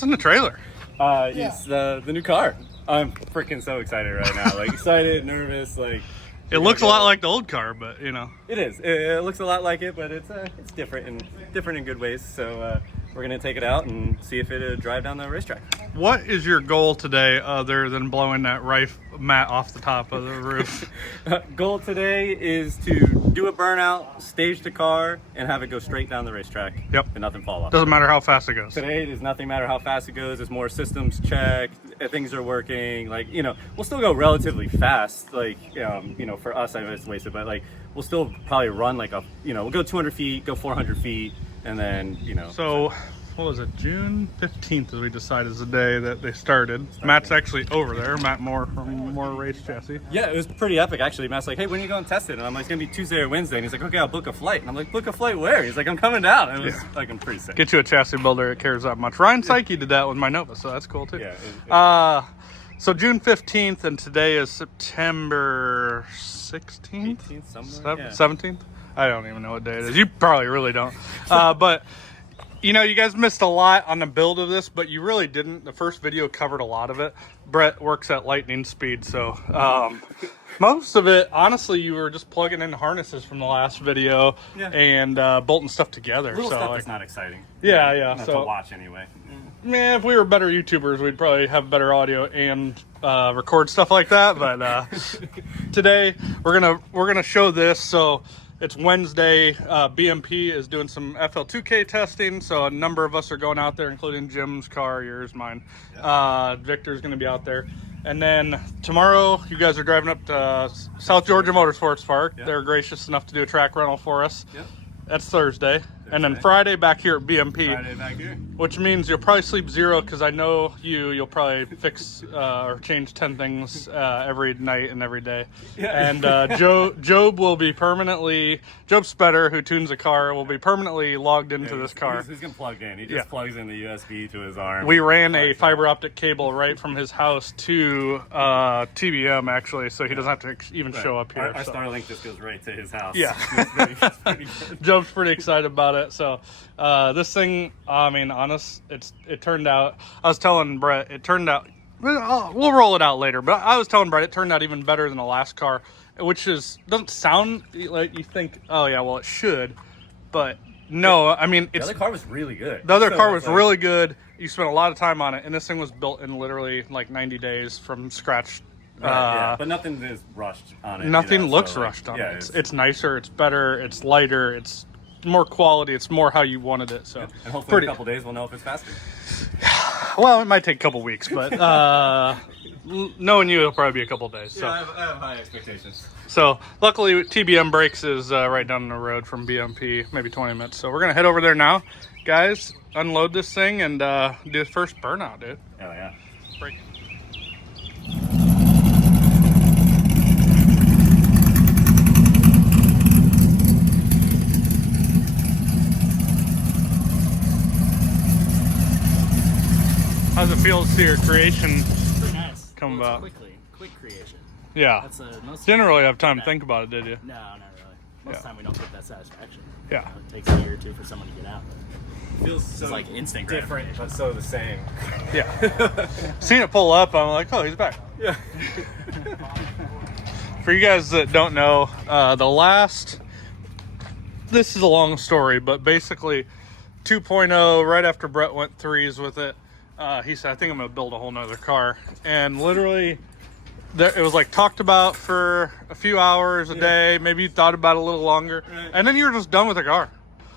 What's in the trailer? It's the new car. I'm freaking so excited right now. Like excited, nervous. Like It looks a lot like the old car, but you know. it is. It looks a lot like it, but it's different in good ways. So we're gonna take it out and see if it'll drive down the racetrack. What is your goal today, other than blowing that rife mat off the top of the roof? Goal today is to do a burnout, stage the car, and have it go straight down the racetrack. Yep. And nothing fall off. Doesn't matter how fast it goes. Today does nothing matter how fast it goes. It's more systems checked. Things are working. Like, you know, we'll still go relatively fast. Like, you know, for us, I know it's wasted, but like, we'll still probably run like a, you know, we'll go 200 feet, go 400 feet, and then, you know. So, what was it? June 15th, as we decided, is the day that they started. Matt's actually over there. Matt Moore from Moore Race Chassis. Yeah, it was pretty epic, actually. Matt's like, hey, when are you going to test it? And I'm like, it's going to be Tuesday or Wednesday. And he's like, okay, I'll book a flight. And I'm like, book a flight where? He's like, I'm coming down. And it was like, I'm pretty sick. Get you a chassis builder that cares that much. Ryan Psyche did that with my Nova, so that's cool too. Yeah. So June 15th, and today is September 16th? 18th, somewhere. 17th? I don't even know what day it is. You probably really don't. But, you know, you guys missed a lot on the build of this, but you really didn't. The first video covered a lot of it. Brett works at lightning speed, so most of it, honestly, you were just plugging in harnesses from the last video and bolting stuff together. Little so stuff like, that's not exciting. Yeah. Not So to watch anyway. man, if we were better YouTubers, we'd probably have better audio and record stuff like that. But today we're gonna show this. So it's Wednesday. BMP is doing some FL2K testing. So a number of us are going out there, including Jim's car, yours, mine. Victor's gonna be out there. And then tomorrow, you guys are driving up to South Georgia Motorsports Park. Yep. They're gracious enough to do a track rental for us. Yep. That's Thursday. And then Friday back here at BMP. Friday back here. Which means you'll probably sleep zero, because I know you'll probably fix or change 10 things every night and every day. Yeah. And Job will be permanently, Job Spetter, who tunes a car, will be permanently logged into this car. He's gonna plug in. He just plugs in the USB to his arm. We ran a fiber optic cable right from his house to TBM, actually, so he doesn't have to even show up here. Our Starlink just goes right to his house. Yeah. It's pretty good. Job's pretty excited about it. So this thing, I mean, it turned out, I was telling Brett, it turned out, we'll roll it out later, but I was telling Brett it turned out even better than the last car, which doesn't sound like you think, oh yeah, well it should, but no, I mean, The other car was really good. The other car was really good. You spent a lot of time on it, and this thing was built in literally like 90 days from scratch. Yeah, but nothing is rushed on it. Nothing looks so, like, rushed on yeah, it. It's nicer, it's better, it's lighter, it's more quality, it's more how you wanted it. So and hopefully in a couple days we'll know if it's faster. Well, it might take a couple weeks, but knowing you, it'll probably be a couple days. So. Yeah, I have high expectations. So luckily TBM Brakes is right down the road from BMP, maybe 20 minutes. So we're gonna head over there now, guys. Unload this thing and do the first burnout, dude. Oh yeah. Break. How's it feel to see your creation Pretty nice. come Well, about? Quick creation. Yeah. That's most. Didn't really have time to think about it, did you? No, not really. Most of the time we don't get that satisfaction. Yeah. It takes a year or two for someone to get out. But Feels so it's like instant different, gratification. but so the same. Yeah. Seeing it pull up, I'm like, oh, he's back. Yeah. For you guys that don't know, this is a long story, but basically 2.0, right after Brett went threes with it, he said, I think I'm going to build a whole nother car. And literally, it was like talked about for a few hours a day. Maybe you thought about it a little longer. Right. And then you were just done with the car.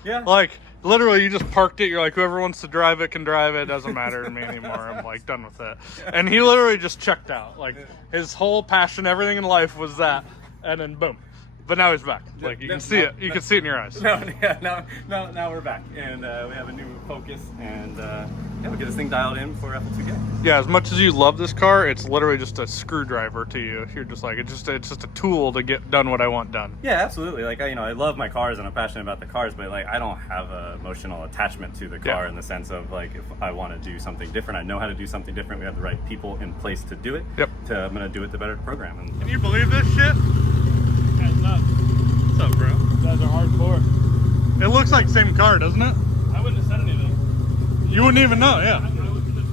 Yeah. Like, literally, you just parked it. You're like, whoever wants to drive it can drive it. It doesn't matter to me anymore. I'm like, done with it. And he literally just checked out. Like, his whole passion, everything in life was that. And then boom. But now he's back. Like, you can see it. You can see it in your eyes. Now we're back, and we have a new Focus, and we'll get this thing dialed in for FL2K. Yeah, as much as you love this car, it's literally just a screwdriver to you. You're just like, it's just a tool to get done what I want done. Yeah, absolutely. Like, I love my cars, and I'm passionate about the cars, but like, I don't have an emotional attachment to the car in the sense of like, if I want to do something different, I know how to do something different. We have the right people in place to do it. Yep. I'm gonna do it the better program. And Can you believe this shit? What's up, bro? You guys are hardcore. It looks like same car, doesn't it? I wouldn't have said anything. You wouldn't even know, yeah. I would have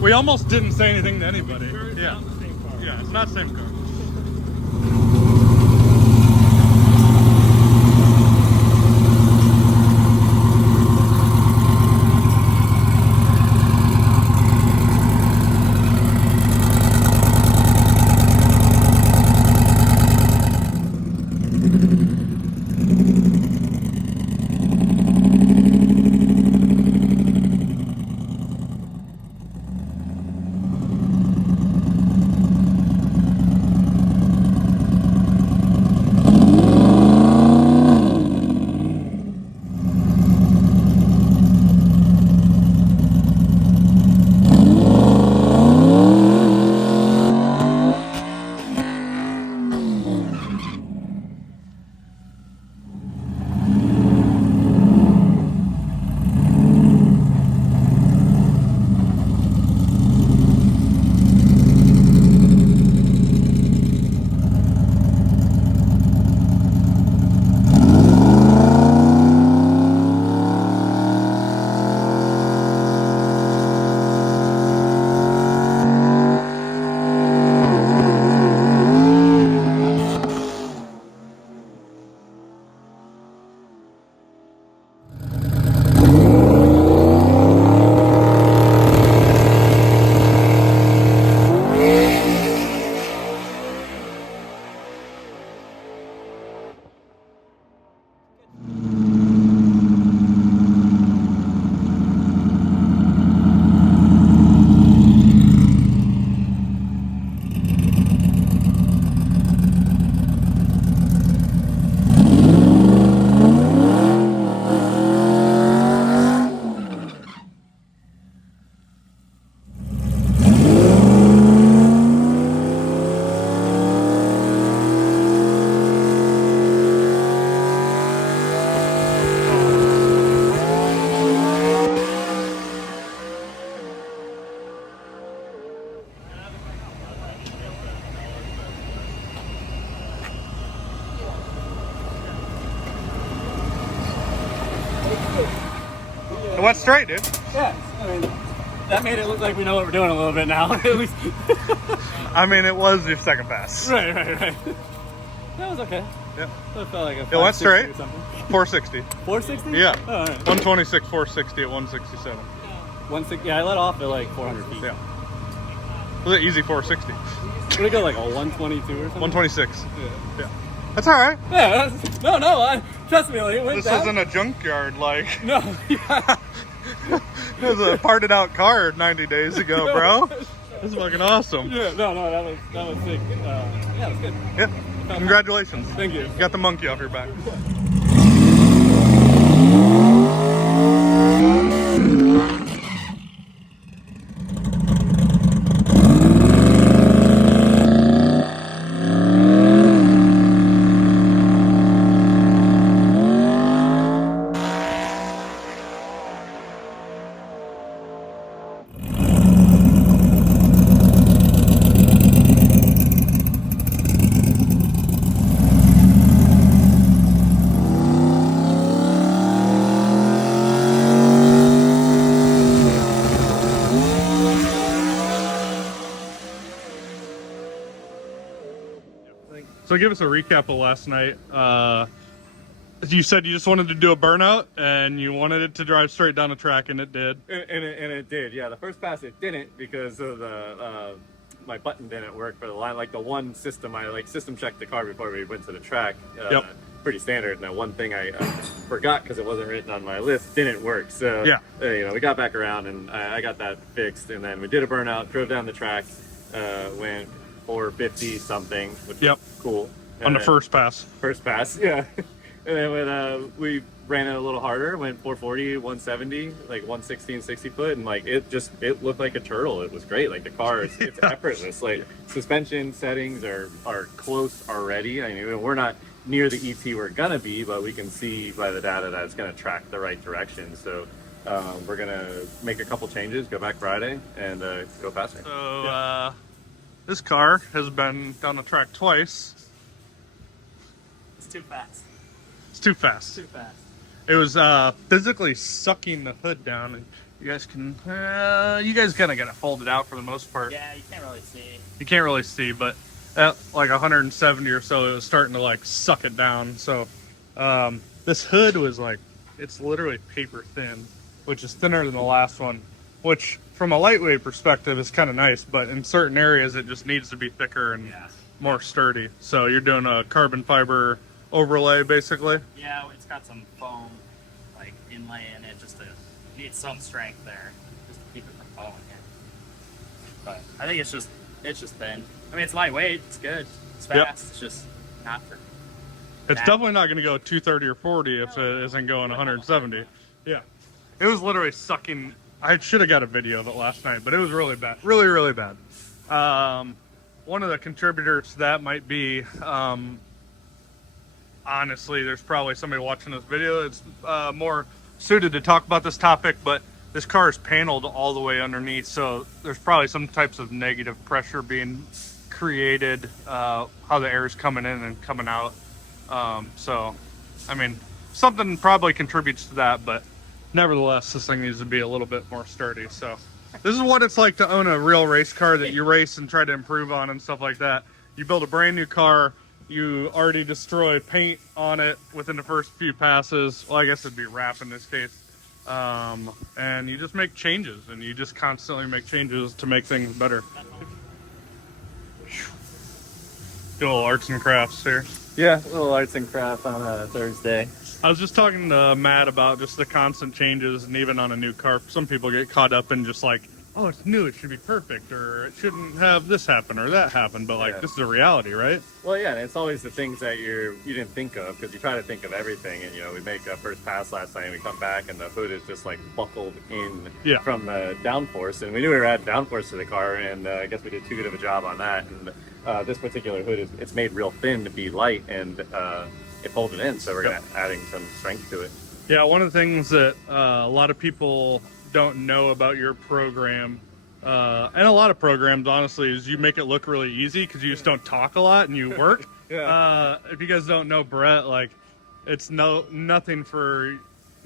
We almost didn't say anything to anybody. Sure it's Yeah. not the same car. Yeah, it's not the same car. It went straight, dude. Yeah, I mean, that made it look like we know what we're doing a little bit now. At least. I mean, it was your second pass. Right. That was okay. Yeah. That felt like a It went 560 straight. or something. 460. 460? Yeah. Oh, all right. 126, 460 at 167. 160. Yeah, I let off at like 400 feet. Yeah. It was an easy 460. Would it go like a 122 or something? 126. Yeah. Yeah. That's all right. Yeah. No. Trust me, like, it went This down. isn't a junkyard like. No. Yeah. It was a parted out car 90 days ago, bro. This is fucking awesome. Yeah. No. That was sick. Yeah, it was good. Yeah. Congratulations. Thank you. You got the monkey off your back. So give us a recap of last night. You said you just wanted to do a burnout and you wanted it to drive straight down the track, and it did. And it did. Yeah, the first pass it didn't because of the my button didn't work for the line. Like the one system, I like system checked the car before we went to the track. Yep. Pretty standard. And that one thing I forgot because it wasn't written on my list didn't work. So Yeah. We got back around and I got that fixed. And then we did a burnout, drove down the track, went 450 something, which Yep. was cool. On the And first pass. First pass, yeah. And then when we ran it a little harder, went 440, 170, like 116, 60 foot, and like it looked like a turtle. It was great. Like the car, it's effortless. Like suspension settings are close already. I mean, we're not near the ET we're gonna be, but we can see by the data that it's gonna track the right direction. So we're gonna make a couple changes, go back Friday, and go faster. So this car has been down the track twice. It's too fast. It's too fast. Too fast. It was physically sucking the hood down, and You guys can, you guys kind of got it folded out for the most part. Yeah, you can't really see. You can't really see, but at like 170 or so, it was starting to like suck it down. So this hood was like, it's literally paper thin, which is thinner than the last one, which from a lightweight perspective is kind of nice, but in certain areas it just needs to be thicker and more sturdy. So you're doing a carbon fiber overlay basically. Yeah, it's got some foam like inlay in it, just to need some strength there, just to keep it from falling in. But I think it's just thin. I mean, it's lightweight, it's good, it's fast. Yep. It's just not for. It's definitely not going to go 230 or 40 if it isn't going 170. Yeah, it was literally sucking. I should have got a video of it last night, but it was really bad, really, really bad. One of the contributors to that might be, honestly, there's probably somebody watching this video that's more suited to talk about this topic, but this car is paneled all the way underneath, so there's probably some types of negative pressure being created, how the air is coming in and coming out. So, I mean, something probably contributes to that, but nevertheless, this thing needs to be a little bit more sturdy. So, this is what it's like to own a real race car that you race and try to improve on and stuff like that. You build a brand new car, you already destroy paint on it within the first few passes. Well, I guess it'd be wrap in this case. And you just make changes, and you just constantly make changes to make things better. Do a little arts and crafts here. Yeah, a little arts and crafts on a Thursday. I was just talking to Matt about just the constant changes, and even on a new car, some people get caught up in just like, oh, it's new, it should be perfect, or it shouldn't have this happen or that happen, but like, this is a reality, right? Well, yeah, and it's always the things that you didn't think of, because you try to think of everything, and we make a first pass last night, and we come back, and the hood is just like buckled in from the downforce, and we knew we were adding downforce to the car, and I guess we did too good of a job on that, and this particular hood it's made real thin to be light, and it folded in, so we're adding some strength to it. Yeah, one of the things that a lot of people don't know about your program, and a lot of programs, honestly, is you make it look really easy because you just don't talk a lot and you work. If you guys don't know Brett, like, it's nothing for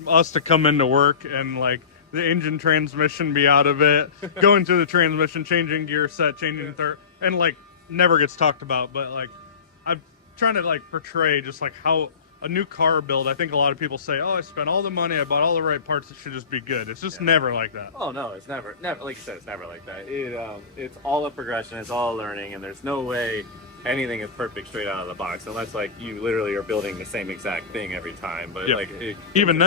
us to come into work and like the engine transmission be out of it, going through the transmission, changing gear set, changing third, and like never gets talked about. But like, I'm trying to like portray just like how a new car build, I think a lot of people say, oh, I spent all the money, I bought all the right parts, it should just be good. It's just never like that. Oh, no, it's never, like you said, it's never like that. It's all a progression, it's all learning, and there's no way anything is perfect straight out of the box, unless like you literally are building the same exact thing every time. But like even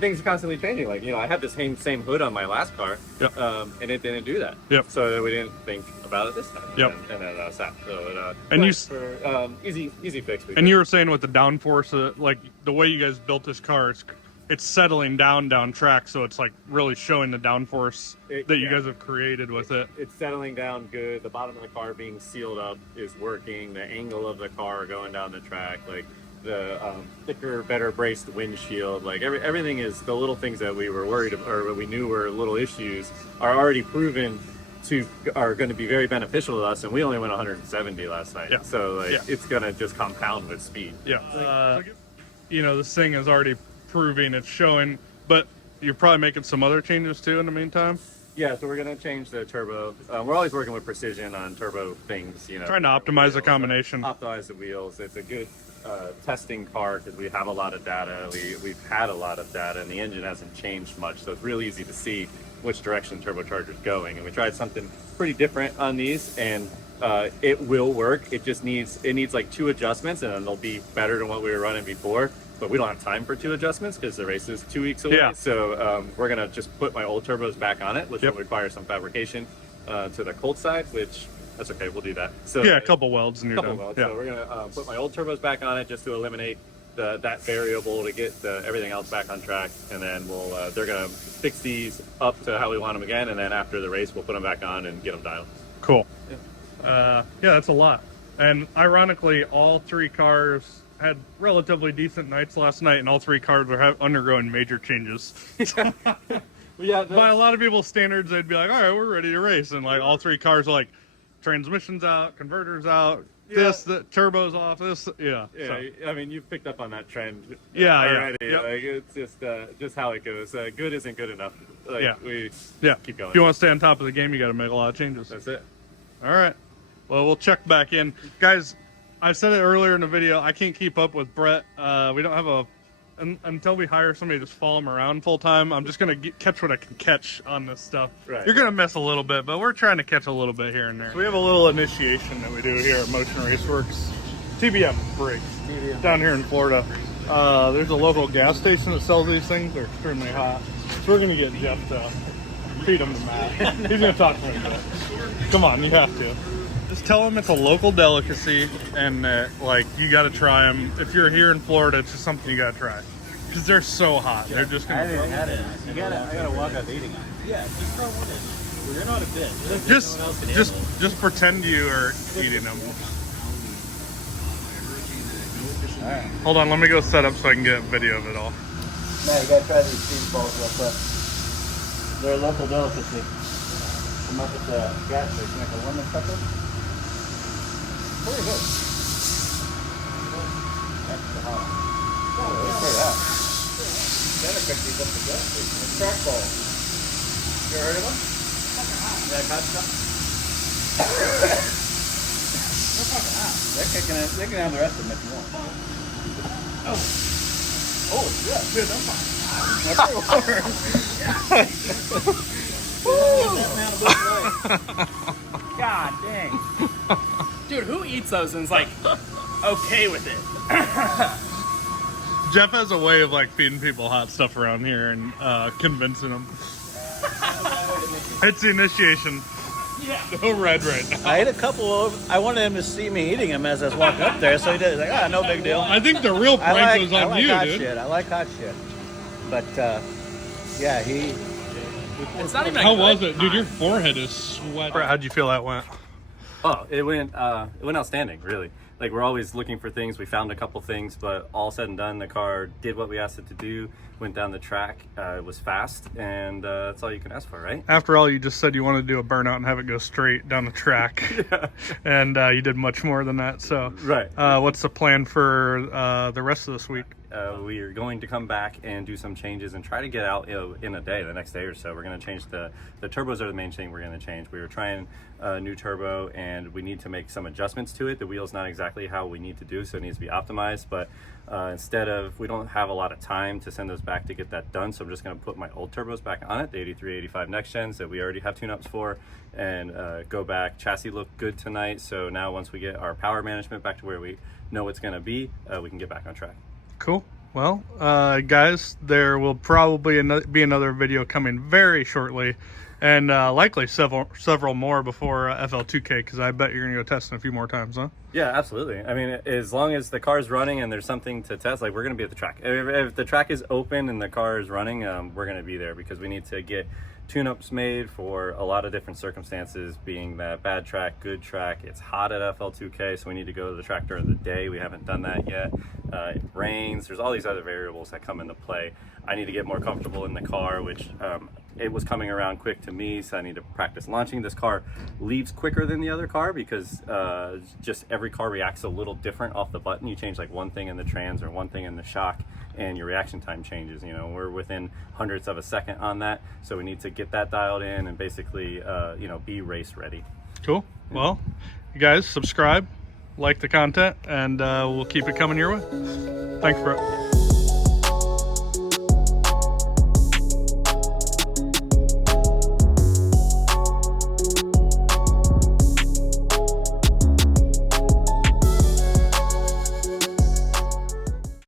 things are constantly changing. Like, I had this same hood on my last car, and it didn't do that. So we didn't think about it this time. And then sat. So and you for easy fix. And you were saying with the downforce, like the way you guys built this car, it's settling down track, so it's like really showing the downforce that you guys have created with it. It's settling down good. The bottom of the car being sealed up is working. The angle of the car going down the track, like the thicker, better braced windshield, like everything is the little things that we were worried about, or we knew were little issues, are already proven are going to be very beneficial to us. And we only went 170 last night, so like it's going to just compound with speed. This thing is already proving, it's showing, but you're probably making some other changes too in the meantime. Yeah, so we're gonna change the turbo. We're always working with precision on turbo things, trying to optimize the combination, optimize the wheels. It's a good testing car because we have a lot of data. We've had a lot of data, and the engine hasn't changed much, so it's really easy to see which direction turbocharger's going. And we tried something pretty different on these, and it will work. It just needs like 2 adjustments, and then they'll be better than what we were running before. But we don't have time for 2 adjustments because the race is 2 weeks away. So we're gonna just put my old turbos back on it, which will require some fabrication to the cold side, which that's okay, we'll do that. So a couple welds and you're done. Welds. So we're gonna put my old turbos back on it just to eliminate that variable to get everything else back on track, and then they're gonna fix these up to how we want them again, and then after the race we'll put them back on and get them dialed. Cool. That's a lot. And ironically, all 3 cars had relatively decent nights last night, and all 3 cars were undergoing major changes. By a lot of people's standards, they'd be like, all right, we're ready to race, and like all 3 cars are like transmissions out, converters out, the turbo's off, So. I mean, you've picked up on that trend. Already. Like, it's just how it goes. Good isn't good enough. Like, Yeah. we keep going. If you want to stay on top of the game, you got to make a lot of changes. That's it. All right. Well, we'll check back in. Guys, I said it earlier in the video, I can't keep up with Brett. We don't have until we hire somebody to just follow him around full time, I'm just going to catch what I can catch on this stuff. Right. You're going to miss a little bit, but we're trying to catch a little bit here and there. So we have a little initiation that we do here at Motion Raceworks. TBM brakes. Down here in Florida. There's a local gas station that sells these things. They're extremely hot. So we're going to get Jeff to feed them to Matt. He's going to talk to me a bit. Come on, you have to. Just tell them it's a local delicacy and that, like, you got to try them. If you're here in Florida, it's just something you got to try. Because they're so hot. They're just going to... I gotta walk up eating them. Yeah, just throw one in. They're not a bit. Just pretend you are eating them. All right. Hold on, let me go set up so I can get a video of it all. Now you gotta try these cheese balls real quick. They're a local delicacy. Come up with the gas station, like a lemon pepper. Pretty good. Extra hot. Oh, it's pretty hot. Better pick these up the gas station. It's crack balls. You ever heard of them? Yeah, hot stuff. They're fucking hot. They can have the rest of them if you want. Oh shit! Dude, I'm fine. God dang. Dude, who eats those and is like okay with it? Jeff has a way of, like, feeding people hot stuff around here and convincing them. It's the initiation. Yeah. No red right now. I ate a couple of. I wanted him to see me eating them as I was walking up there, so he did. He's like, no big deal. I think the real prank was on you, hot dude. shit. I like hot shit. But yeah, he. It's not even. How was it, dude? Your forehead is sweating. How'd you feel that went? Oh, it went outstanding, really. Like, we're always looking for things. We found a couple things, but all said and done, the car did what we asked it to do, went down the track, it was fast, and that's all you can ask for, right? After all, you just said you wanted to do a burnout and have it go straight down the track. Yeah. And you did much more than that. So, Right. What's the plan for the rest of this week? We are going to come back and do some changes and try to get out in a day, the next day or so. We're going to change the turbos are the main thing we're going to change. We were trying a new turbo and we need to make some adjustments to it. The wheel's not exactly how we need to do, so it needs to be optimized. But we don't have a lot of time to send those back to get that done, so I'm just going to put my old turbos back on it, the 83, 85 next gens that we already have tune-ups for, and go back. Chassis looked good tonight, so now once we get our power management back to where we know it's going to be, we can get back on track. Cool. Well, guys, there will probably be another video coming very shortly, and likely several more before FL2K, because I bet you're going to go testing a few more times, huh? Yeah, absolutely. I mean, as long as the car's running and there's something to test, like, we're going to be at the track. If the track is open and the car is running, we're going to be there because we need to get tune-ups made for a lot of different circumstances, being that bad track, good track. It's hot at FL2K, so we need to go to the track during the day. We haven't done that yet. It rains. There's all these other variables that come into play. I need to get more comfortable in the car, which it was coming around quick to me, so I need to practice launching. This car leaves quicker than the other car because just every car reacts a little different off the button. You change like one thing in the trans or one thing in the shock, and your reaction time changes. You know, we're within hundredths of a second on that, so we need to get that dialed in and basically be race ready. Cool. Well, you guys subscribe, like the content, and we'll keep it coming your way. Thanks, bro.